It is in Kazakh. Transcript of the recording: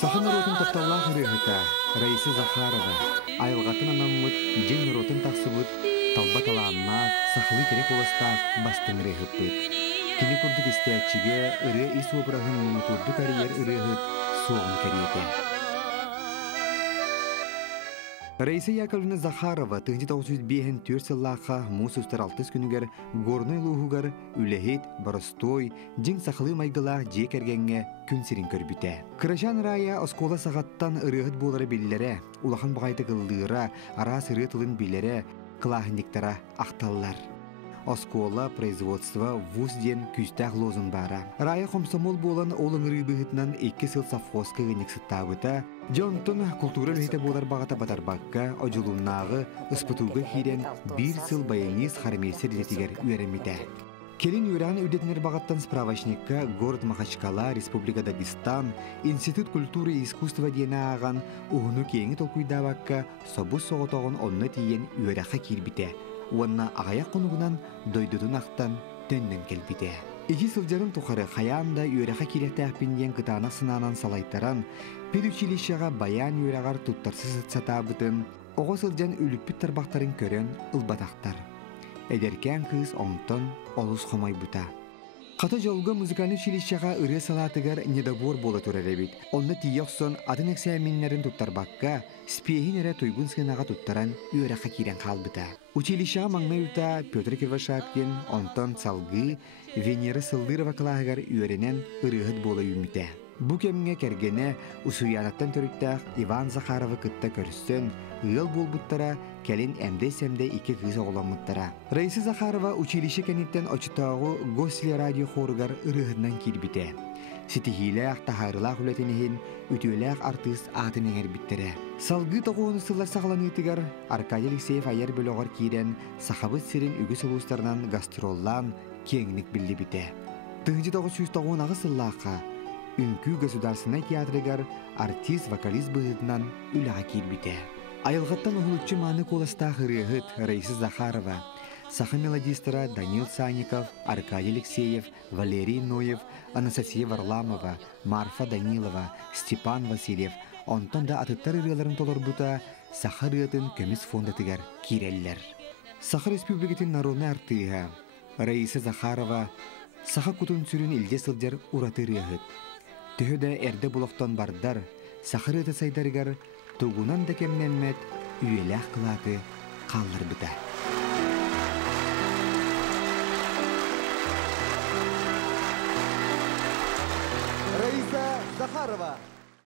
Сахан наротын тапталлах үрехіта, Раиса Захарова, айылғатын анаммыт, жен наротын тақсыбыт, талба таланна, сахылы керек оластақ бастың үрехіппіт. Кені күрдік істәтчіге үрі ис обырағын ұмытурды карьер үрехіт соғын кәреті. Раиса Яковлевна Захарова 1905 сыллақа мұс үстер 6 күнігер горной луғығар үләхет, барыстой, жин сақылы майғыла жек әргенге күн сирин көрбіте. Кырашан рая оскола сағаттан ұрығыт болары білілері, улахан бағайты қылдыра, арас ұры тылын білері, қылағындіктара ақталылар. Оскола производство вуз ден күстәқ лозын бара. Рая комсомол болан олың рыбығытынан 2 сыл совхозка гынек сыттабыта, Жонтон культура лөхеті болар бағата батарбаққа, оджулуннағы, ұспытуға кейден 1 сыл баяниз хармесер детігер үйеріміті. Келин үйран үйдетінер бағаттан справочникка город Махачкала, Республика Дагестан, Институт культуры и искусства дена аған ұғыну кейіңі толкуйдаваққа собус соғытоғын онны тиен үйерақа келбіте. Уанна ағаяқ қонуғынан дойдудun ақтан төннен келбіте. 2 сылжарын тұқары қаянда үйерақа келекті әппенден қытанақ сынанан салайттаран, пер училищаға баян үйерағар тұттарсыз сатабытын, оғы сылжан үліппіт тарбақтарын көрен ұлбатақтар. Эдеркен кыз онтон олыс қомай бұта. Қата жолғы музыкальный училищаға үрі салатығар недобор бола түрәребет. Онны тиексон атын эксәминлерін тұттарбаққа, спейхин әрі тойгун сынаға тұттаран үйерақа керен қалбыта. Училищаға маңна үта Петр Кивашапкин, онтон салғы, Венера Сылдырова қылағығар үйерінен ұрығыт бола үйміте. Бұ кеміңе кәргені ұсуянаттан түріттәқ Иван Захарова күтті көрістен, ұйыл болбыттара, кәлін әмде-сәмде 2 кыз оғыламыттара. Раиса Захарова училище кәнеттен очытағы Госли радио хорығар ұрығыдынан келбіте. Сетихилі ақтағарылақ үлетінігін үтіләқ артыс атын әңербіттірі. Салғы тоғуыны сылар сағыланытығар Аркадий Алексеев айар бөліғар кейден сақабыт сирин үгіс ұлыстарынан гастроллан кеңінік білді біте. 1909 сыллаққа Үнкү государственный театрыгар артист-вокалист бұғытынан үліға келбіте. Айылғаттан ұғылытчы маны қоластақ ұрығыт Раиса Захарова, саха мелодистера Данил Санников, Аркадий Алексеев, Валерий Ноев, Анастасия Варламова, Марфа Данилова, Степан Васильев, онтон да атыттар ұрыларын толыр бұта саха ұрығытын көміс фондатыгар керелілер. Саха республикатын народны артыға Раиса Захарова саха күтін сүрін илде сылдер ұраты ұрығыт. Төхөдә әрді бұлықтан бардар, сақырыты сайдарығар, тұғынан да кемненмет, үйеләқ қылаты қалыр бұта. Раиса Захарова.